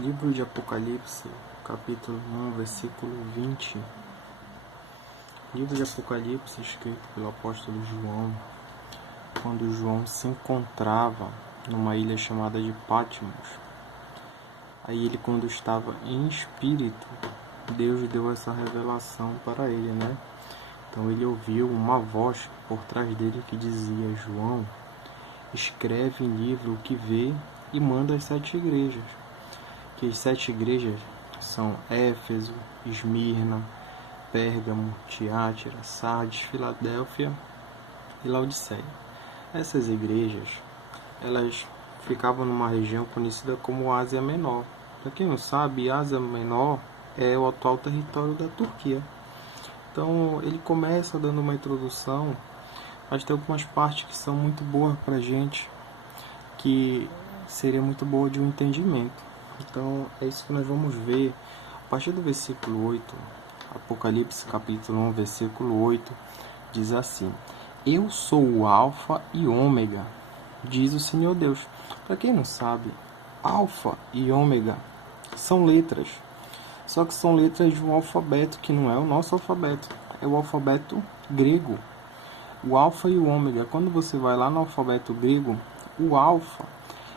Livro de Apocalipse, capítulo 1, versículo 20. Livro de Apocalipse, escrito pelo apóstolo João, quando João se encontrava numa ilha chamada de Patmos. Aí ele, quando estava em espírito, Deus deu essa revelação para ele, né? Então ele ouviu uma voz por trás dele que dizia: João, escreve em livro o que vê e manda às 7 igrejas. Que as 7 igrejas são Éfeso, Esmirna, Pérgamo, Tiátira, Sardes, Filadélfia e Laodiceia. Essas igrejas, elas ficavam numa região conhecida como Ásia Menor. Para quem não sabe, Ásia Menor é o atual território da Turquia. Então ele começa dando uma introdução, mas tem algumas partes que são muito boas para a gente, que seria muito boa de um entendimento. Então é isso que nós vamos ver a partir do versículo 8. Apocalipse capítulo 1, versículo 8 diz assim: Eu sou o Alfa e Ômega, diz o Senhor Deus. Para quem não sabe, Alfa e Ômega são letras, só que são letras de um alfabeto que não é o nosso alfabeto, é o alfabeto grego. O Alfa e o Ômega, quando você vai lá no alfabeto grego, o Alfa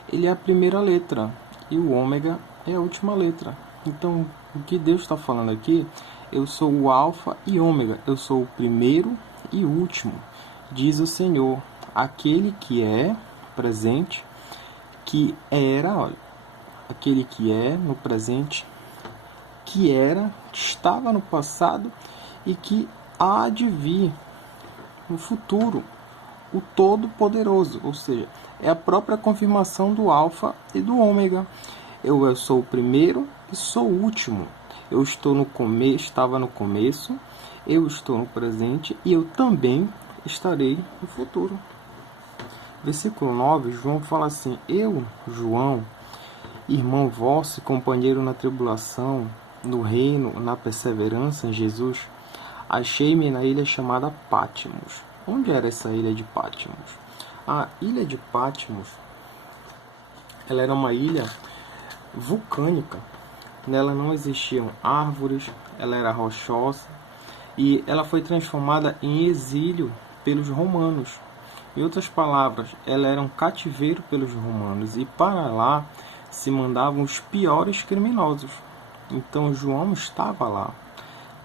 ele é a primeira letra e o Ômega é a última letra. Então, o que Deus está falando aqui, eu sou o Alfa e Ômega, eu sou o primeiro e o último, diz o Senhor, aquele que é presente, que era, olha, aquele que é no presente, que era, que estava no passado e que há de vir no futuro, o Todo-Poderoso, ou seja, é a própria confirmação do Alfa e do Ômega. Eu sou o primeiro e sou o último. Eu estou no começo, estava no começo, eu estou no presente e eu também estarei no futuro. Versículo 9, João fala assim: Eu, João, irmão vosso e companheiro na tribulação, no reino, na perseverança em Jesus, achei-me na ilha chamada Patmos. Onde era essa ilha de Patmos? A ilha de Patmos, ela era uma ilha vulcânica. Nela não existiam árvores, ela era rochosa e ela foi transformada em exílio pelos romanos. Em outras palavras, ela era um cativeiro pelos romanos e para lá se mandavam os piores criminosos. Então João estava lá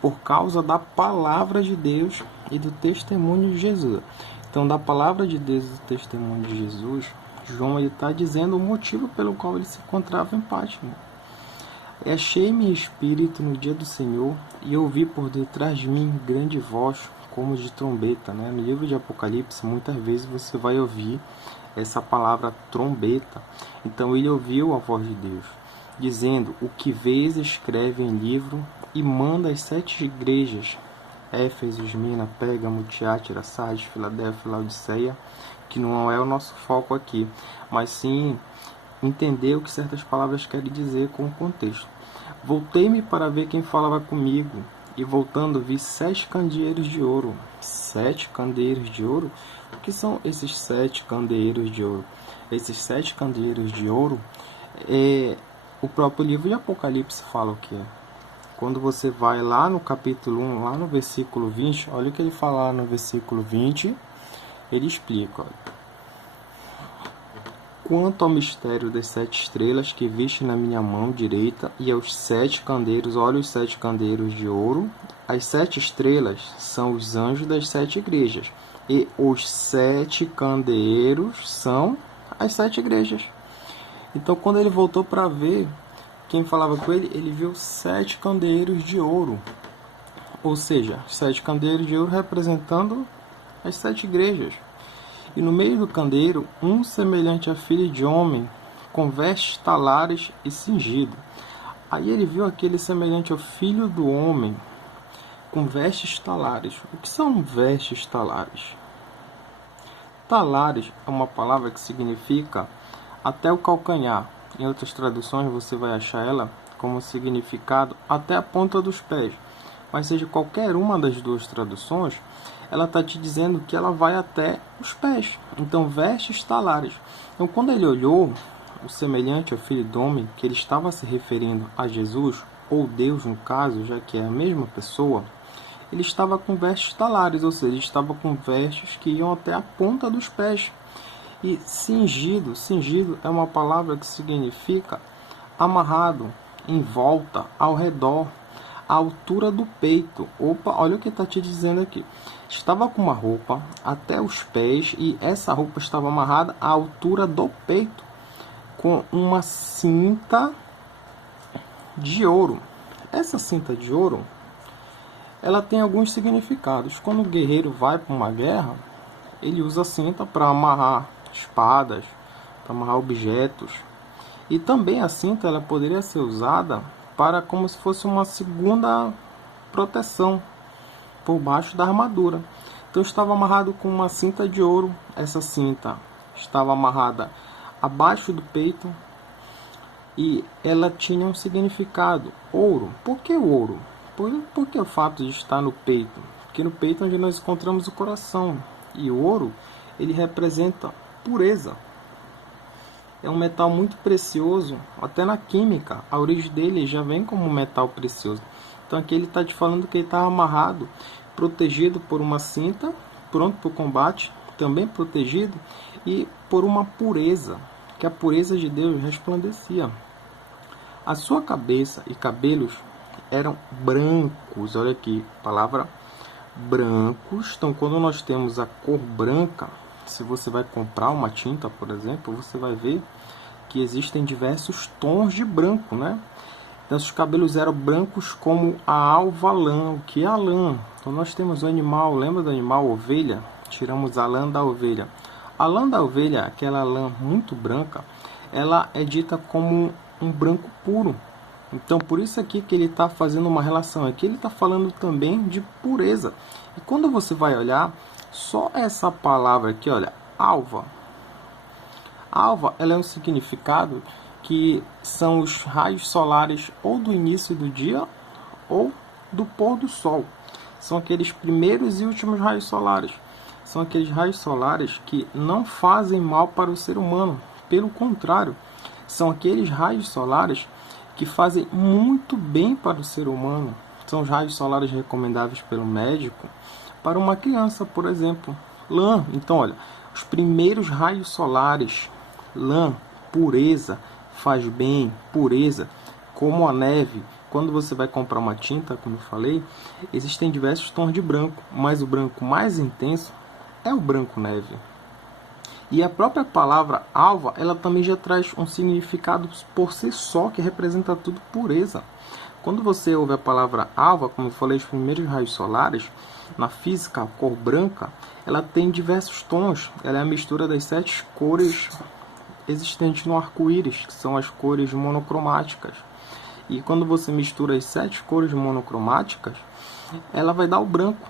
por causa da palavra de Deus e do testemunho de Jesus. Então, da palavra de Deus e do testemunho de Jesus, João está dizendo o motivo pelo qual ele se encontrava em Patmos. Achei-me em espírito no dia do Senhor e ouvi por detrás de mim grande voz como de trombeta. Né? No livro de Apocalipse, muitas vezes você vai ouvir essa palavra trombeta. Então, ele ouviu a voz de Deus, dizendo: O que vês, escreve em livro e manda às 7 igrejas, Éfeso, Esmirna, Pérgamo, Tiátira, Sardes, Filadélfia e Laodiceia, que não é o nosso foco aqui, mas sim entender o que certas palavras querem dizer com o contexto. Voltei-me para ver quem falava comigo, e voltando vi 7 candeeiros de ouro. 7 candeeiros de ouro? O que são esses 7 candeeiros de ouro? Esses 7 candeeiros de ouro, o próprio livro de Apocalipse fala o que é. Quando você vai lá no capítulo 1, lá no versículo 20, olha o que ele fala lá no versículo 20, ele explica: olha, quanto ao mistério das 7 estrelas que viste na minha mão direita e aos 7 candeeiros, olha os 7 candeeiros de ouro, as 7 estrelas são os anjos das 7 igrejas e os 7 candeeiros são as 7 igrejas. Então, quando ele voltou para ver quem falava com ele, ele viu 7 candeeiros de ouro. Ou seja, 7 candeeiros de ouro representando as 7 igrejas. E no meio do candeeiro, um semelhante a filho de homem, com vestes talares e cingido. Aí ele viu aquele semelhante ao filho do homem, com vestes talares. O que são vestes talares? Talares é uma palavra que significa até o calcanhar. Em outras traduções você vai achar ela como significado até a ponta dos pés. Mas seja qualquer uma das duas traduções, ela está te dizendo que ela vai até os pés. Então, vestes talares. Então, quando ele olhou o semelhante ao filho do homem, que ele estava se referindo a Jesus, ou Deus no caso, já que é a mesma pessoa, ele estava com vestes talares, ou seja, ele estava com vestes que iam até a ponta dos pés. E cingido é uma palavra que significa amarrado, em volta, ao redor, à altura do peito. Opa, olha o que está te dizendo aqui. Estava com uma roupa até os pés e essa roupa estava amarrada à altura do peito, com uma cinta de ouro. Essa cinta de ouro, ela tem alguns significados. Quando o guerreiro vai para uma guerra, ele usa a cinta para amarrar espadas, para amarrar objetos. E também a cinta ela poderia ser usada para como se fosse uma segunda proteção por baixo da armadura. Então estava amarrado com uma cinta de ouro. Essa cinta estava amarrada abaixo do peito e ela tinha um significado. Ouro. Por que o ouro? Por que o fato de estar no peito? Porque no peito é onde nós encontramos o coração. E o ouro, ele representa pureza. É um metal muito precioso, até na química. A origem dele já vem como um metal precioso. Então aqui ele está te falando que ele está amarrado, protegido por uma cinta, pronto para o combate, também protegido, e por uma pureza, que a pureza de Deus resplandecia. A sua cabeça e cabelos eram brancos. Olha aqui, palavra brancos. Então quando nós temos a cor branca, se você vai comprar uma tinta, por exemplo, você vai ver que existem diversos tons de branco, né? Então, os cabelos eram brancos como a alva lã. O que é a lã? Então, nós temos o animal, lembra do animal ovelha? Tiramos a lã da ovelha. A lã da ovelha, aquela lã muito branca, ela é dita como um branco puro. Então, por isso aqui que ele está fazendo uma relação. Aqui ele está falando também de pureza. E quando você vai olhar, só essa palavra aqui, olha, alva. Alva, ela é um significado que são os raios solares ou do início do dia ou do pôr do sol. São aqueles primeiros e últimos raios solares. São aqueles raios solares que não fazem mal para o ser humano. Pelo contrário, são aqueles raios solares que fazem muito bem para o ser humano. São os raios solares recomendáveis pelo médico para uma criança, por exemplo. Lã, então olha, os primeiros raios solares, lã, pureza, faz bem, pureza, como a neve. Quando você vai comprar uma tinta, como eu falei, existem diversos tons de branco, mas o branco mais intenso é o branco neve. E a própria palavra alva, ela também já traz um significado por si só, que representa tudo pureza. Quando você ouve a palavra alva, como eu falei, os primeiros raios solares, na física, a cor branca, ela tem diversos tons. Ela é a mistura das 7 cores existentes no arco-íris, que são as cores monocromáticas. E quando você mistura as 7 cores monocromáticas, ela vai dar o branco.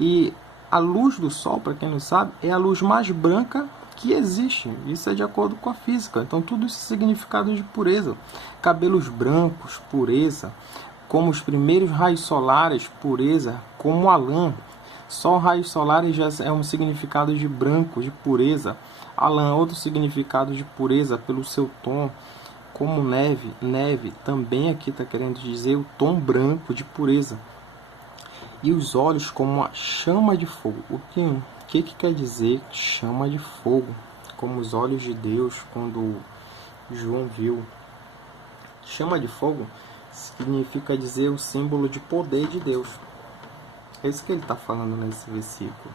E a luz do sol, para quem não sabe, é a luz mais branca que existe. Isso é de acordo com a física. Então tudo isso é significado de pureza. Cabelos brancos, pureza. Como os primeiros raios solares, pureza. Como a lã. Só raios solares já é um significado de branco, de pureza. A lã, outro significado de pureza pelo seu tom. Como neve. Neve também aqui está querendo dizer o tom branco de pureza. E os olhos como uma chama de fogo. O que quer dizer chama de fogo? Como os olhos de Deus, quando João viu. Chama de fogo significa dizer o símbolo de poder de Deus. É isso que ele está falando nesse versículo.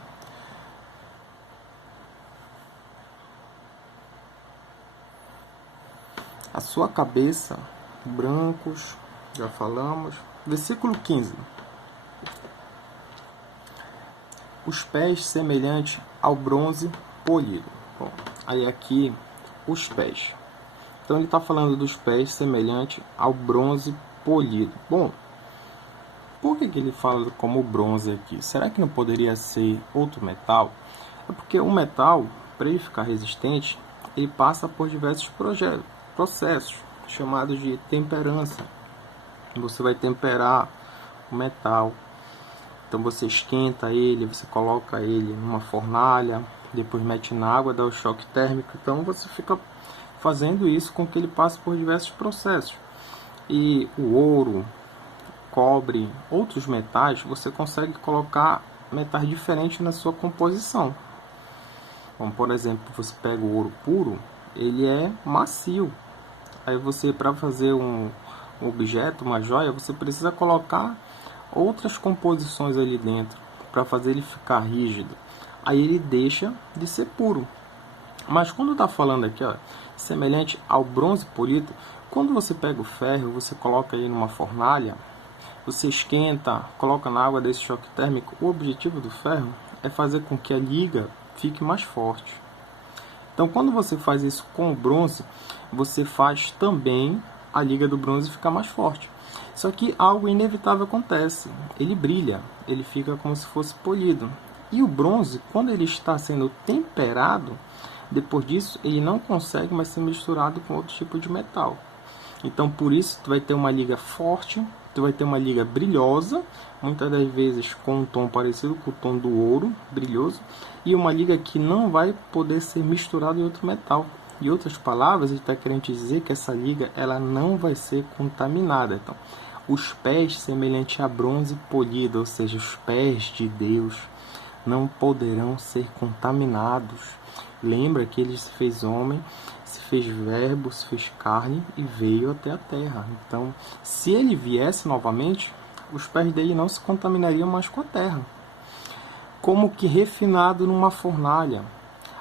A sua cabeça, brancos, já falamos. Versículo 15. Os pés semelhantes ao bronze polido. Bom, aí aqui, os pés. Então ele está falando dos pés semelhante ao bronze polido. Bom, por que ele fala como bronze aqui? Será que não poderia ser outro metal? É porque o metal, para ele ficar resistente, ele passa por diversos processos, chamados de temperança. Você vai temperar o metal. Então você esquenta ele, você coloca ele numa fornalha, depois mete na água, dá o choque térmico. Então você fica fazendo isso com que ele passe por diversos processos. E o ouro, cobre, outros metais, você consegue colocar metais diferentes na sua composição. Como, por exemplo, você pega o ouro puro, ele é macio. Aí você, para fazer um objeto, uma joia, você precisa colocar outras composições ali dentro para fazer ele ficar rígido. Aí ele deixa de ser puro. Mas quando está falando aqui, ó, semelhante ao bronze polido, quando você pega o ferro, você coloca ele numa fornalha, você esquenta, coloca na água desse choque térmico, o objetivo do ferro é fazer com que a liga fique mais forte. Então, quando você faz isso com o bronze, você faz também a liga do bronze ficar mais forte. Só que algo inevitável acontece. Ele brilha, ele fica como se fosse polido. E o bronze, quando ele está sendo temperado, depois disso, ele não consegue mais ser misturado com outro tipo de metal. Então, por isso, tu vai ter uma liga forte, tu vai ter uma liga brilhosa, muitas das vezes com um tom parecido com o tom do ouro, brilhoso, e uma liga que não vai poder ser misturada em outro metal. Em outras palavras, ele está querendo dizer que essa liga ela não vai ser contaminada. Então, os pés semelhantes a bronze polido, ou seja, os pés de Deus, não poderão ser contaminados. Lembra que ele se fez homem, se fez verbo, se fez carne e veio até a terra. Então, se ele viesse novamente, os pés dele não se contaminariam mais com a terra. Como que refinado numa fornalha.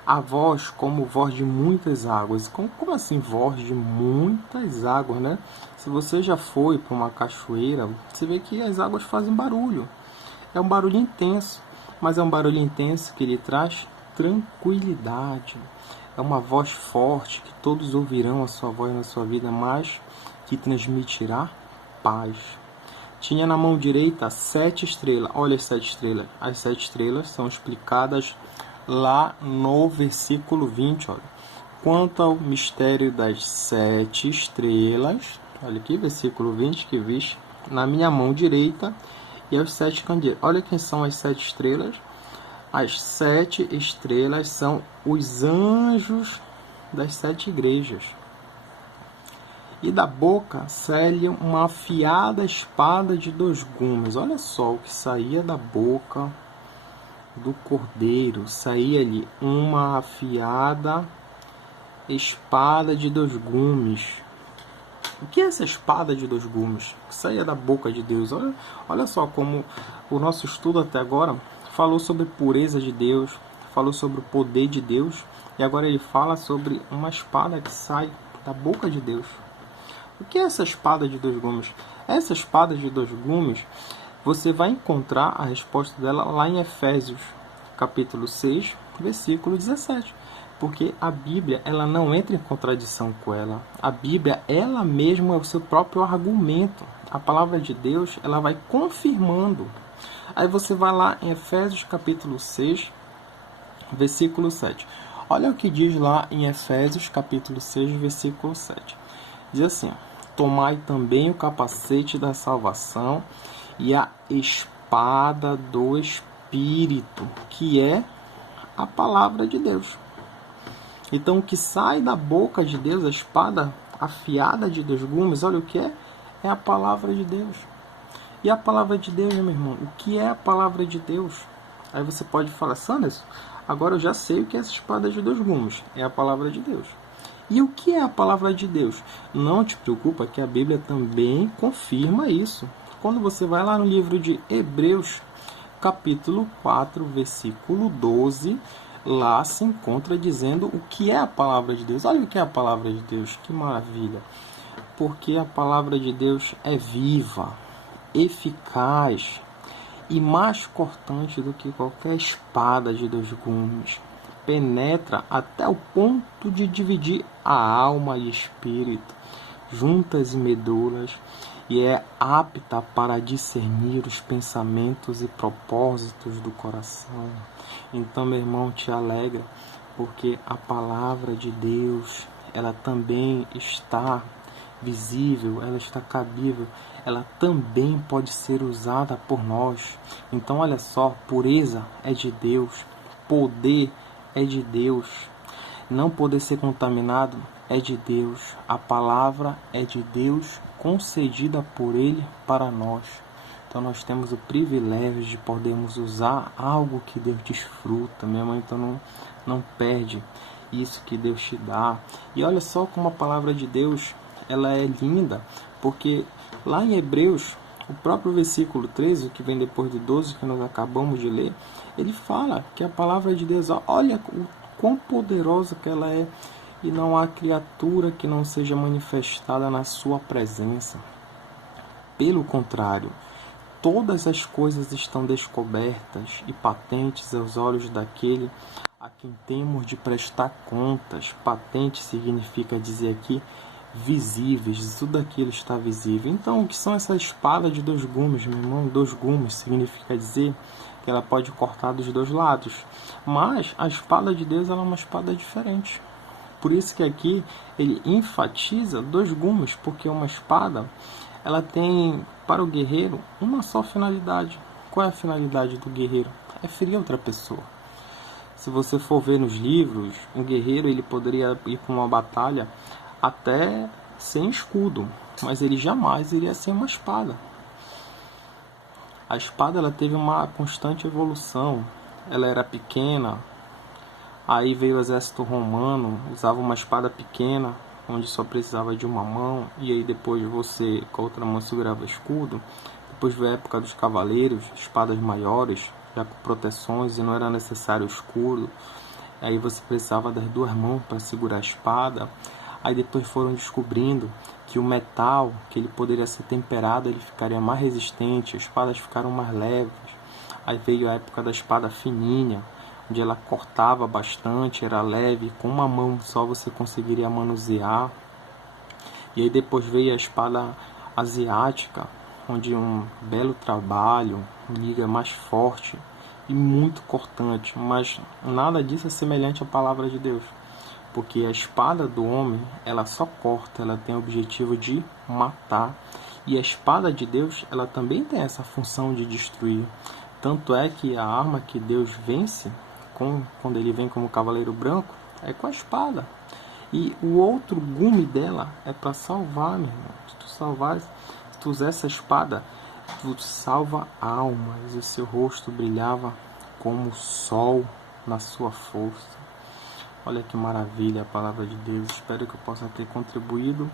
A voz como voz de muitas águas. Como assim voz de muitas águas, né? Se você já foi para uma cachoeira, você vê que as águas fazem barulho. É um barulho intenso, mas é um barulho intenso que lhe traz tranquilidade. É uma voz forte que todos ouvirão a sua voz na sua vida, mas que transmitirá paz. Tinha na mão direita 7 estrelas. Olha as 7 estrelas. As 7 estrelas são explicadas lá no versículo 20. Olha. Quanto ao mistério das 7 estrelas, olha aqui, versículo 20, que viste na minha mão direita, e aos 7 candeeiros. Olha quem são as 7 estrelas. As 7 estrelas são os anjos das 7 igrejas. E da boca saía uma afiada espada de 2 gumes. Olha só o que saía da boca do cordeiro. Saía ali uma afiada espada de 2 gumes. O que é essa espada de 2 gumes? Que saía da boca de Deus. Olha só como o nosso estudo até agora falou sobre pureza de Deus, falou sobre o poder de Deus, e agora ele fala sobre uma espada que sai da boca de Deus. O que é essa espada de 2 gumes? Essa espada de 2 gumes, você vai encontrar a resposta dela lá em Efésios, capítulo 6, versículo 17. Porque a Bíblia ela não entra em contradição com ela. A Bíblia, ela mesma é o seu próprio argumento. A palavra de Deus, ela vai confirmando. Aí você vai lá em Efésios capítulo 6, versículo 7. Olha o que diz lá em Efésios capítulo 6, versículo 7. Diz assim: tomai também o capacete da salvação e a espada do Espírito, que é a palavra de Deus. Então o que sai da boca de Deus, a espada afiada de 2 gumes, olha o que é? É a palavra de Deus. E a palavra de Deus, meu irmão, o que é a palavra de Deus? Aí você pode falar, Sanders, agora eu já sei o que é essa espada de 2 gumes. É a palavra de Deus. E o que é a palavra de Deus? Não te preocupa que a Bíblia também confirma isso. Quando você vai lá no livro de Hebreus, capítulo 4, versículo 12, lá se encontra dizendo o que é a palavra de Deus. Olha o que é a palavra de Deus, que maravilha. Porque a palavra de Deus é viva, eficaz e mais cortante do que qualquer espada de 2 gumes. Penetra até o ponto de dividir a alma e espírito, juntas e medulas, e é apta para discernir os pensamentos e propósitos do coração. Então, meu irmão, te alegra, porque a palavra de Deus, ela também está visível, ela está cabível, ela também pode ser usada por nós. Então, olha só, pureza é de Deus, poder é de Deus. Não poder ser contaminado é de Deus, a palavra é de Deus, concedida por Ele para nós. Então nós temos o privilégio de podermos usar algo que Deus desfruta, minha mãe, então não perde isso que Deus te dá. E olha só como a palavra de Deus, ela é linda, porque lá em Hebreus, o próprio versículo 13, que vem depois do 12, que nós acabamos de ler, ele fala que a palavra de Deus, olha o quão poderosa que ela é, e não há criatura que não seja manifestada na sua presença. Pelo contrário, todas as coisas estão descobertas e patentes aos olhos daquele a quem temos de prestar contas. Patente significa dizer aqui visíveis, tudo aquilo está visível. Então, o que são essas espadas de 2 gumes, meu irmão? 2 gumes significa dizer que ela pode cortar dos 2 lados. Mas a espada de Deus ela é uma espada diferente. Por isso que aqui ele enfatiza 2 gumes, porque uma espada ela tem para o guerreiro uma só finalidade. Qual é a finalidade do guerreiro? É ferir outra pessoa. Se você for ver nos livros, um guerreiro ele poderia ir para uma batalha até sem escudo, mas ele jamais iria sem uma espada. A espada ela teve uma constante evolução. Ela era pequena, aí veio o exército romano, usava uma espada pequena, onde só precisava de uma mão, e aí depois você com a outra mão segurava escudo. Depois veio a época dos cavaleiros, espadas maiores, já com proteções, e não era necessário escudo. Aí você precisava das 2 mãos para segurar a espada. Aí depois foram descobrindo que o metal, que ele poderia ser temperado, ele ficaria mais resistente, as espadas ficaram mais leves. Aí veio a época da espada fininha, onde ela cortava bastante, era leve, com uma mão só você conseguiria manusear. E aí depois veio a espada asiática, onde um belo trabalho, liga mais forte e muito cortante, mas nada disso é semelhante à palavra de Deus, porque a espada do homem, ela só corta, ela tem o objetivo de matar, e a espada de Deus, ela também tem essa função de destruir. Tanto é que a arma que Deus vence, quando ele vem como cavaleiro branco, é com a espada. E o outro gume dela é para salvar, meu irmão. Se tu usar essa espada, tu salva almas. E seu rosto brilhava como o sol na sua força. Olha que maravilha a palavra de Deus. Espero que eu possa ter contribuído